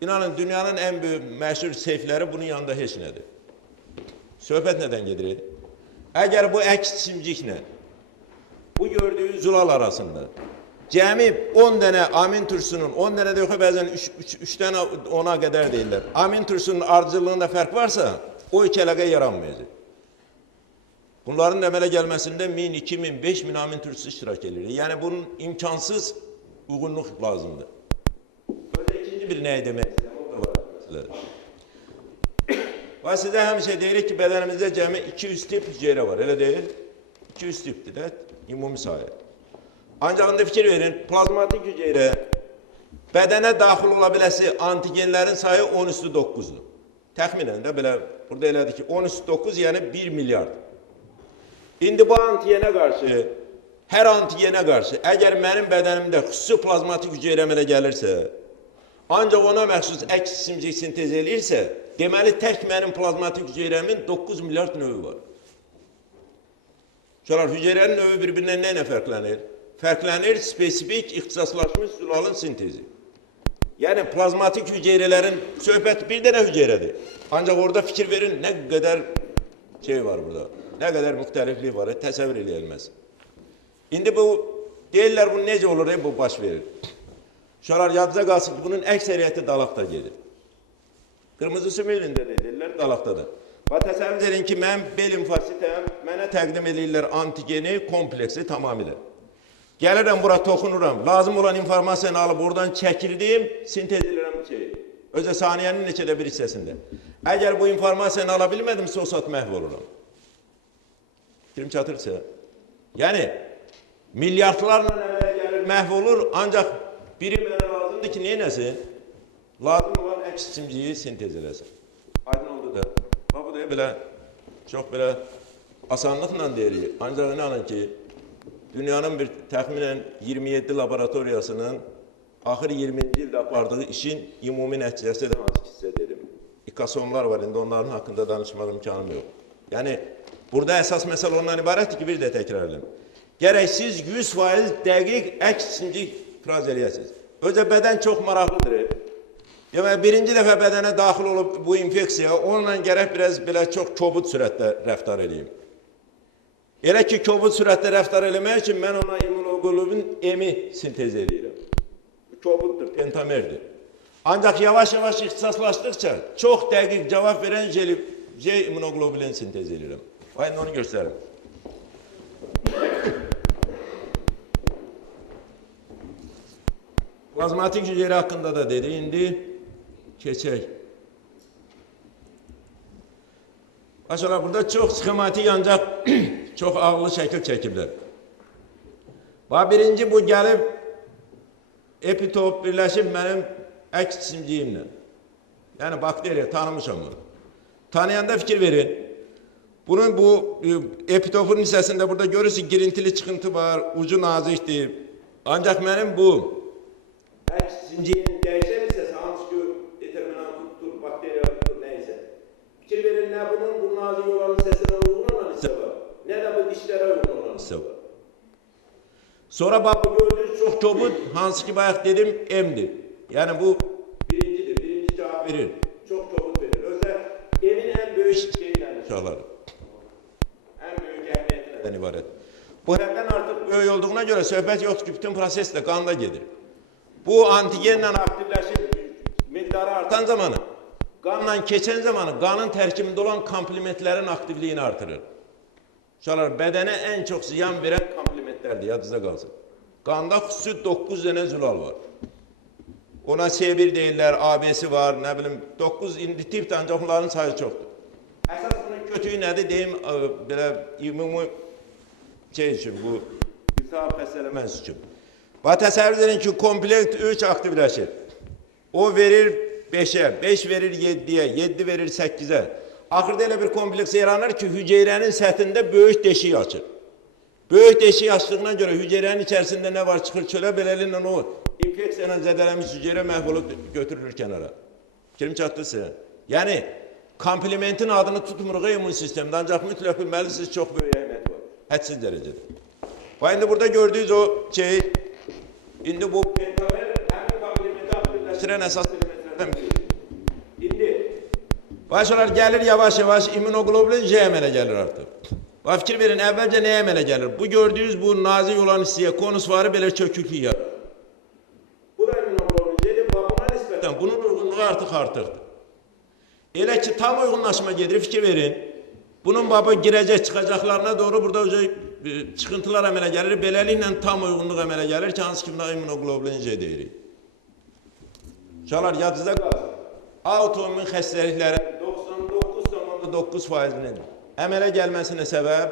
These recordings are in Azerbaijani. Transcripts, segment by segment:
İnanın dünyanın en büyük meşhur seyfleri bunun yanında heç nədir. Söhbət nədən gedir? Əgər bu əks simciklə bu gördüğünüz zulal arasında cəmi 10 dənə amin turşusunun, 10 dənə də yox, bəzən 3 dənə 10'a qədər deyirlər. Amin turşusunun ardıcıllığında fərq varsa, o iki əlaqə yaranmayacaq. Bunların əmələ gəlməsində 1000, 2000, 5000 amin turşusu iştirak edir. Yəni bunun imkansız uyğunluq lazımdır. Böyle ikinci bir nəyə demək istəyirəm? Və sizə həmişə deyirik ki, bədənimizdə cəmi 200 tip hüceyrə var, elə deyil? 200 tipdir də, ümumi sayı. Ancaq indi fikir verin, plazmatik hüceyrə bədənə daxil ola biləsi antigenlərin sayı 10^9'dur. Təxminən də belə, burada elədir ki, 10^9 yəni 1 milyard. İndi bu antigenə qarşı, hər antigenə qarşı, əgər mənim bədənimdə xüsusi plazmatik hüceyrəm elə gəlirsə, ancaq ona məxsus əks simcik sintez eləyirsə, deməli tək mənim plazmatik hüceyrəmin 9 milyard növü var. Şunlar, hüceyrənin növü bir-birindən nə ilə fərqlənir? Fərqlənir spesifik, ixtisaslaşmış zulalın sintezi. Yəni plazmatik hüceyrələrin söhbət bir dənə hüceyrədir. Ancaq orada fikir verin, nə qədər şey var burada, nə qədər müxtəliflik var, təsəvvür edilməz. İndi bu, deyirlər bu necə olur, bu baş verir. Şunlar, yadınıza qalsın ki, bunun əksəriyyəti dalaqda gedir. Qırmızı sümüyündə deyirlər, dalaqdadır. Və təsəvvür edin ki, mən bel limfositəm, mənə təqdim edirlər antigeni kompleksi tamamilə. Gəlirəm bura toxunuram, lazım olan informasiyanı alıb oradan çəkirdim, sintez edirəm şeyi. Özə saniyənin neçədə bir hissəsində. Əgər bu informasiyanı ala bilmədimsə, o saat məhv oluram. Fikrim çatırsa. Yəni, milyardlarla əmələ gəlir, məhv olur, ancaq biri mənə lazımdır ki, neynəsin? Lazım olan əks simciyi sintez eləsin. Aydın oldu da. Bu da belə, çox belə asanlıqla deyirik. Ancaq inanın ki, dünyanın bir təxminən 27 laboratoriyasının axır 20-ci ildə apardığı işin ümumi nəticəsi də hansı ki sizə dedim. İkasonlar var, indi onların haqqında danışmaq imkanım yox. Yəni, burada əsas məsələ ondan ibarətdir ki, bir də təkrar edim. Gərək siz 100% dəqiq əks simcik ifraz eləyəsiniz. Özə bədən çox maraqlıdır. Demək, birinci dəfə bədənə daxil olub bu infeksiya, onunla gərək biraz belə çox kobud sürətdə rəftar edeyim. Elə ki, kobud sürətdə rəftar eləmək üçün mən ona immunoglobulin M-i sintez edirəm. Kobuddur, pentamerdir. Ancaq yavaş-yavaş ixtisaslaşdıqca çox dəqiq cavab verən J immunoglobulin sintez edirəm. Aynen onu göstərim. Plazmatik hücre hakkında da dedi, indi keçək. Aşağı burada çok skematik ancaq çok ağırlı şəkil çəkiblər. Birinci bu gəlib epitop birləşib mənim əks simciyimlə. Yəni bakteriya tanımışam bunu. Tanıyanda fikir verin. Bunun bu epitopun hissəsində burada görürsün girintili çıxıntı var, ucu nazikdir. Ancaq mənim bu əks simciyinin dəyişən hissəsi hansı ki determinantdır, bakteriyadır, neyse. Fikir verin, nə bunun bu nazik olan hissəsinə uyğun olan hissə var, nə də bu dişlərə uyğun olan hissə var. Sonra bak bu gördüğünüz çok kobud, hansı ki bayaq dedim M'dir. Yani bu birincidir, birinci cevap verir. Çok kobud verir. Özde M'in en büyük şeylerdir çağları. En büyük ehemmiyetinden ibaret. Bu hemden artık böyle olduğuna göre söhbət yoktur ki bütün proses de qanda gedir. Bu antigenle aktifleşip miktarı artan zamanı, qanla keçen zamanı qanın tərkibində olan komplementlerin aktifliğini artırır. Uşaqlar, bədənə en çok ziyan veren komplementlerdir, yadınızda qalsın. Qanda xüsusi 9 dənə zülal var. Ona C1 deyirlər, AB'si var, nə bilim, 9 indi tipdir, ancaq onların sayı çoxdur. Əsas bunun kötüyü nədir, deyim, belə ümumi şey üçün, bu iltihab xəstələməz üçün. Təsəvvür edin ki, komplekt 3 aktivləşir. O verir 5'e, 5 verir 7'ye, 7 verir 8'e. Axırda elə bir kompleks yaranır ki, hücrənin səthində böyük deşik açır. Böyük deşik açdığına görə hücrənin içərisində nə var çıxır çölə, beləliklə o infeksiyayla zədələmiş hücrə məhv olub götürülür kənara. Fikrim çatdırsa. Yəni, komplementin adını tutmuruq immun sistemdə, ancaq mütləq bilməlisiniz, çox böyük əhəmiyyəti var. Hədsiz dərəcədə. Və indi burada gördüyünüz o şey, indi bu pentamer həmin komplementi aktivləşdirən əsas elementlərdən problemlərdən biri. İndi başlar gəlir yavaş-yavaş immunoglobulin J əmələ gəlir artıq. Bax fikir verin, əvvəlcə nəyə əmələ gəlir? Bu gördüyünüz bu nazik olan hissəyə konusvarı belə çöküklük yarar. Bu da immunoglobulin J'dir, buna nisbətən bunun uyğunluğu artıq artırdı. Elə ki tam uyğunlaşma gedir, fikir verin. Bunun babı girəcək çıxacaqlarına doğru burada çıxıntılar əmələ gəlir. Beləliklə tam uyğunluq əmələ gəlir ki, hansı ki buna immunoglobulin J deyirik. Uşaqlar yadınızda qalsın. Autoimmun xəstəliklərin 99,9%-nin əmələ gəlməsinə səbəb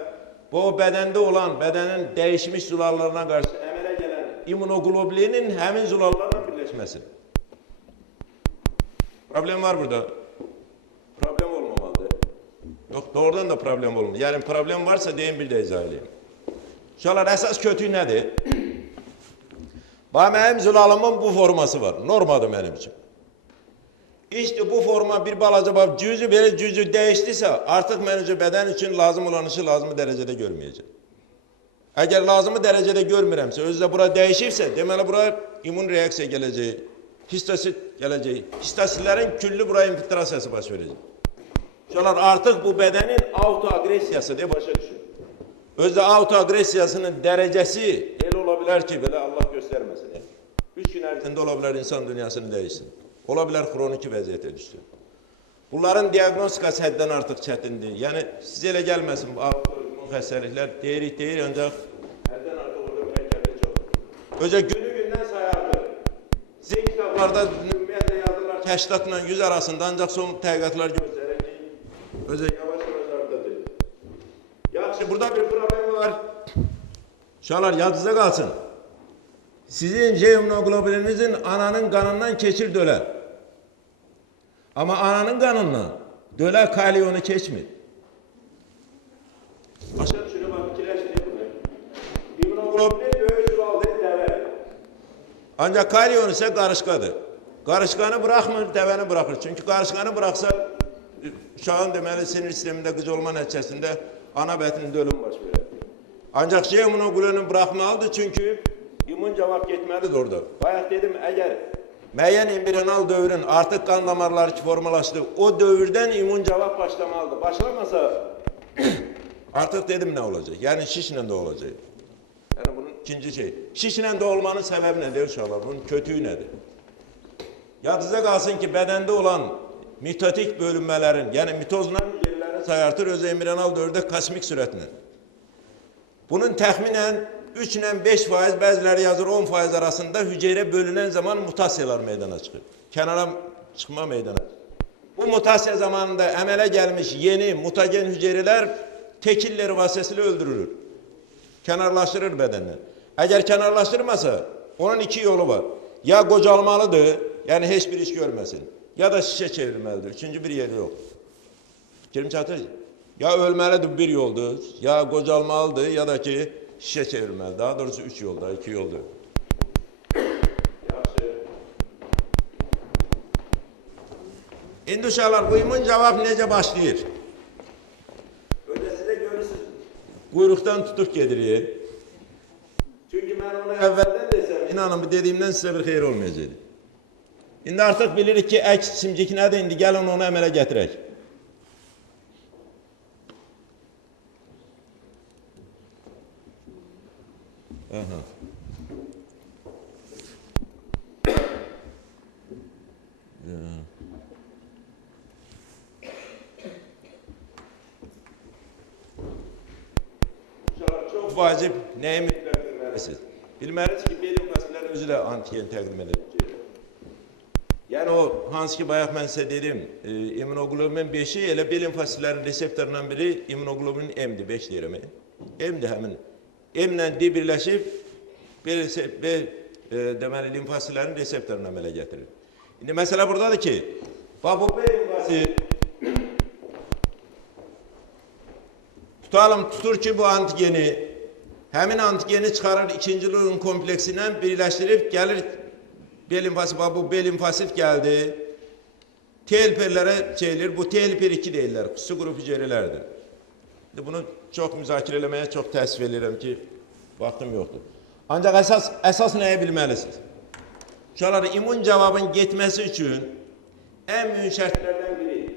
bu bədəndə olan, bədənin dəyişmiş zülallarına qarşı əmələ gələn immunoglobulinin həmin zülallarla birləşməsi. Problem var burada. Problem olmamalıdır. Yox, doğrudan da problem olmamalı. Yəni problem varsa deyin bir də izah edeyim. Uşaqlar əsas kötü nədir? Mənim zülalımın bu forması var. Normadır mənim üçün. İşte bu forma bir balaca cüzü böyle cüzü değiştiyse artık menücü beden için lazım olan işi lazımı derecede görmeyecek. Eğer lazımı derecede görmüremse, özde bura değişirse demeli bura immün reaksiya geleceği, histosit geleceği, histositlerin küllü buraya infiltrasiyası baş verecek. Şunlar artık bu bedenin autoagresiyası diye başa düşün. Özde autoagresiyasının derecesi el olabilir ki böyle Allah göstermesin. 3 gün ərzində ola bilər insan dünyasını değişsin. Ola bilər xroniki vəziyyətə düşsün. Bunların diagnostikası həddən artıq çətindir. Yəni sizə elə gəlməsin bu autoimmun xəstəliklər deyirik, ancaq həddən artıq orada mürəkkəbli çox. Özə günü-gündən sayardı. Sizin kitablarda ümumiyyətlə yazırlar ki 80 ilə 100 arasında, ancaq son tədqiqatlar göstərir ki özə yavaş-yavaş artadır. Yaxşı, burada bir problem var. Uşaqlar yadınızda qalsın. Sizin J immunoglobulininizin ananın kanından keçir dölə. Ama ananın kanından dölə kalyonu keçmir. Aşağı düşünün, bak fikirləşin. İmmunoglobulin böyük zülaldır, dəvə. Ancaq kalyon ise qarışqadır. Qarışqanı bırakmır, dəvəni bırakır. Çünkü qarışqanı bıraksa uşağın deməli sinir sistemində qıc olma nəticəsində ana bətnində ölüm baş verir. Ancaq J immunoglobulini bırakmalıdır çünkü İmmun cavab getməlidir orada. Bayaq dedim, əgər müəyyən embrional dövrün artıq qan damarları ki formalaşdı, o dövrdən immun cavab başlamalıdır. Başlamasa artıq dedim nə olacaq? Yəni şişlə də olacaq. Yəni bunun ikinci şey. Şişlə də olmanın səbəbi nədir uşaqlar? Bunun kötüyü nədir? Yadınızda qalsın ki, bədəndə olan mitotik bölünmələrin, yəni mitozla hüceyrələrin sayı artır, öz embrional dövrdə kosmik sürətlə. Bunun təxminən 3 ilə 5%, bəziləri yazır 10% arasında hüceyrə bölünən zaman mutasiyalar meydana çıxır. Kənara çıxma meydana çıxır. Bu mutasiya zamanında əmələ gəlmiş yeni mutagen hüceyrələr tekilleri vasitəsilə öldürülür. Kənarlaşdırır bədəndən. Əgər kənarlaşdırmasa, onun iki yolu var. Ya qocalmalıdır, yəni heç bir iş görməsin. Ya da şişə çevrilməlidir. Üçüncü bir yeri yox. Fikrim çatır. Ya ölməlidir bir yoldur, ya qocalmalıdır, ya da ki şişe çevirmeli. Daha doğrusu 3 yolda, 2 yolda. Yaxşı. İndi uşaqlar, bu immun cavab necə başlayır? Öyle size görürsünüz. Quyruqdan tutup gedirir. Çünkü ben onu əvvəldən desem, inanın bu dediğimden size bir xeyir olmayacaq. İndi artıq bilirik ki, əks simcik nədir? İndi gəlin onu əmələ gətirək. Aha. Çok vacip neyi mütləq bilməlisiniz? Bilməlisiniz ki, beyin fasilləri özü də antigen təqdim edir. Yəni o, hansı ki, bayaq mən sizə dedim, immunoglobulin 5'i elə beyin fasillərin reseptorundan biri immunoglobulin M'dir, 5 deyirəm. M'dir həmin. M-lə D birləşib, deməli, limfositlərin reseptoruna əmələ gətirir. İndi məsələ buradadır ki, bu B limfosi tutur ki, bu antigeni, həmin antigeni çıxarır ikinci lüğün kompleksindən birləşdirib, gəlir B limfosit, bu B limfosit gəldi, TLP-lərə çeyilir, bu TLP2 deyirlər, xüsusi qrup hüceyrələrdir. Bunu çox müzakirə eləməyə çox təəssüf edirəm ki, vaxtım yoxdur. Ancaq əsas nəyi bilməlisiniz? Uşaqlar, immun cavabın getməsi üçün en mühim şartlardan biri.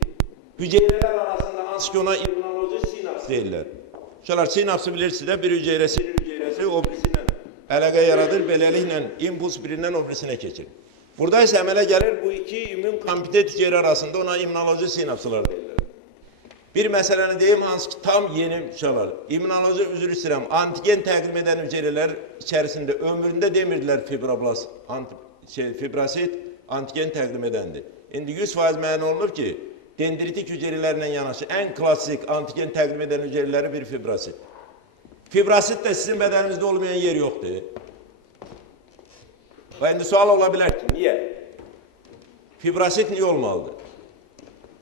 Hücreler arasında hansı ki ona immünoloji sinaps deyirlər. Şunlar sinapsı bilirsiniz, bir hücre sinir hücresi o birisiyle əlaqə yaradır, beləliklə impuls birinden o birisine keçir. Burada ise əmələ gəlir bu iki immün kompetent hücre arasında ona immünoloji sinapslar deyirlər. Bir məsələni deyim, hansı ki tam yeni uşaqlar. İmmünoloji üzr istəyirəm, antigen təqdim edən hücrelər içərisində ömründə demirdilər fibroblast, fibrasit antigen təqdim edəndir. İndi 100% müəyyən olunub ki, dendritik hücrelerle yanaşı en klasik antigen təqdim edən hücreleri bir fibrasit. Fibrasit de sizin bedeninizde olmayan yer yoktu. Ve indi sual olabilir ki, niye? Fibrasit niye olmalıdır?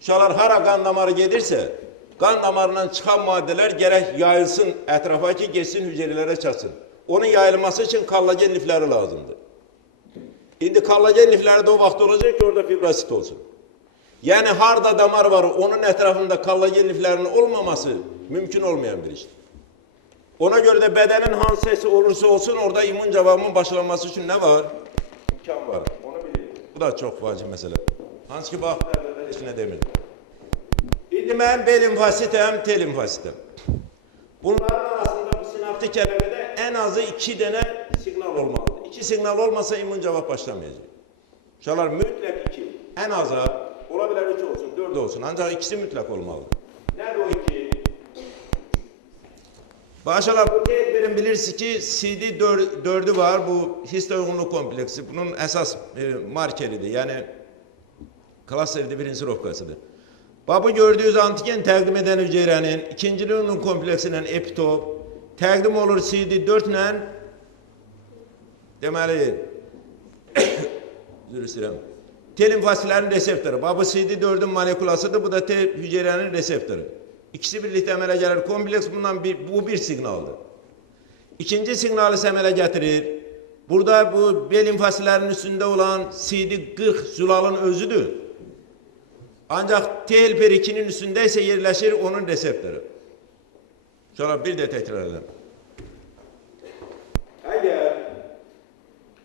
Uşaqlar hara qan damarı gedirse, qan damarından çıxan maddeler gerek yayılsın ətrafa ki, geçsin hücrelere çatsın. Onun yayılması için kollagen lifləri lazımdır. İndi kollagen lifləri de o vaxt olacak ki, orada fibrasit olsun. Yani harda damar var, onun etrafında kollagen liflərinin olmaması mümkün olmayan bir iştir. Ona göre de bedenin hansısı olursa olsun orada immün cevabının başlanması için ne var? İmkan var. Onu bilin. Bu da çok vacip mesele. Hansı ki baxtlarda içine demirdim. İndi ben B limfositem, T limfositem. Bunların arasında bu sinaptik əlaqədə en azı 2 tane signal olmalıdır. 2 signal olmasa immün cevap başlamayacak. Uşaqlar mütləq 2. En azı olabilir 3 olsun, 4 olsun. Ancak ikisi mutlak olmalıdır. Nerede o 2? Başalar bu tedbirin bilirsiniz ki CD4'ü var. Bu histe uygunluk kompleksi. Bunun esas markeridir. Yani klasteride birinci rovkasıdır. Bu gördüğünüz antigen təqdim edən hücrenin ikinci uygunluk kompleksinin epitop təqdim olur CD4 ile deməli T limfositlerin reseptörü. Bu CD4'ün molekulasıdır. Bu da T hücrenin reseptörü. İkisi birlikte əmələ gəlir. Kompleks bundan bu bir signaldır. İkinci signalı əmələ gətirir. Burada bu B limfositlerinin üstünde olan CD40 zülalın özüdür. Ancak T helper 2'nin üstünde ise yerleşir onun reseptörü. Sonra bir de tekrar edelim. Eğer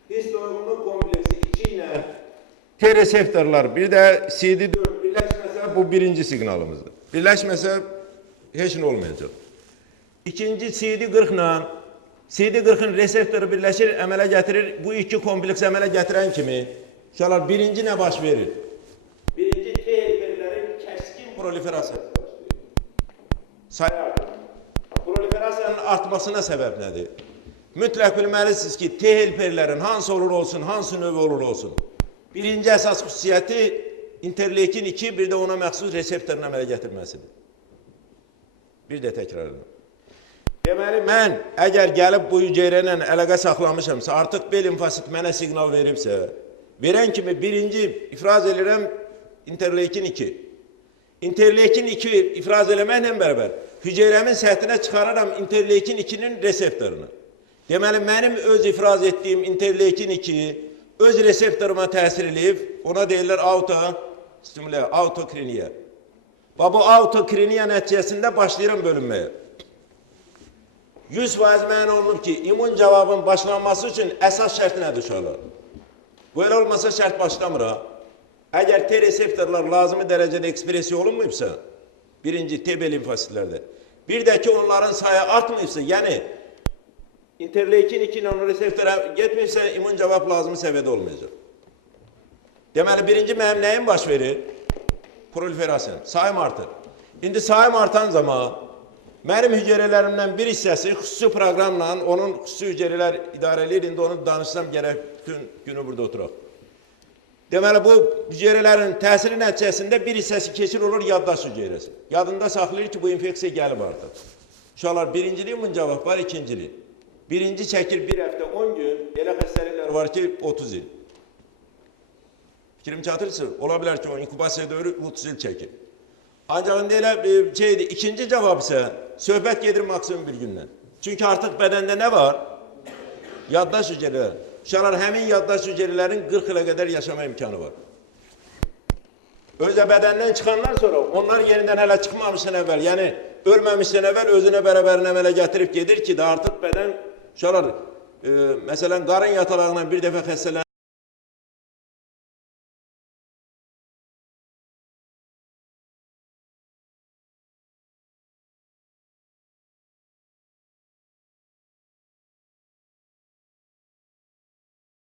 hist uygunluk kompleksi 2 ile T reseptörler bir de CD4 birleşmese bu birinci signalımızdır. Birleşmese hiç ne olmayacak. İkinci CD40 ile CD40'ın reseptörü birleşir, əmələ gətirir. Bu iki kompleks əmələ gətirən kimi uşaqlar birinci ne baş verir? Birinci T helperlerin keskin proliferasiyası sayı artır. Proliferasiyanın artmasına sebep nedir? Mütləq bilməlisiniz ki, T helperlerin hansı olur olsun, hansı növü olur olsun. Birinci əsas xüsusiyyəti interleukin 2, bir de ona məxsus reseptorun əmələ gətirməsidir. Bir de tekrar edelim. Deməli, mən əgər gəlib bu hücrəylə əlaqə saxlamışamsa, artıq B limfosit mənə siqnal veribsə, verən kimi birinci ifraz edirəm interleukin 2. Interleukin 2 ifraz eləməklə bərabər hücrəmin səthinə çıxarıram interleukin 2'nin reseptorunu. Deməli, mənim öz ifraz etdiyim interleukin 2 öz reseptoruma təsir edib, ona deyirlər autokriniya. Bu autokriniya nəticəsində başlayıram bölünməyə. 100% müəyyən olunub ki, immün cavabın başlanması üçün əsas şərt nədir uşaqlar? Böyle olmasa şərt başlamır. Əgər T reseptorlar lazımi dərəcədə ekspresiya olunmayıbsa, birinci T B limfositlərdə, bir də ki onların sayı artmayıbsa, yəni interleukin 2 ilə o reseptora getməyibsə, immün cavab lazımi səviyyədə olmayacaq. Deməli, birinci mənim nəyim baş verir? Proliferasyon, sayım artır. İndi sayım artan zaman mənim hücrələrimdən bir hissəsi xüsusi proqramla onun xüsusi hücrelər idarə edir. İndi onu danışsam gərək bütün günü burada oturaq. Deməli, bu hücrələrin təsiri nəticəsində bir hissəsi keçir olur yaddaş hücrəsi. Yadında saxlayır ki, bu infeksiya gəlib artıq. Uşaqlar, birinciliyin bunun cavab var, ikinciliyin. Birinci çəkir 1 həftə 10 gün, elə xəstəliklər var ki 30 il. Fikrim çatırsa, ola bilər ki o inkubasiya dövrü 30 il çəkir. Ancaq indi elə şeydir, ikinci cavab ise söhbət gedir maksimum bir gündən. Çünkü artık bədəndə ne var? Yaddaş hücreler. Uşaqlar, həmin yaddaş hücrelerin 40 ilə qədər yaşama imkanı var. Özə bədəndən çıxandan sonra onlar yenidən hələ çıxmamışdan əvvəl, yəni ölməmişdən əvvəl özünə bərabərin əmələ gətirib gedir ki, artıq bədən uşaqlar, məsələn, qarın yatalağından bir dəfə xəstələnir.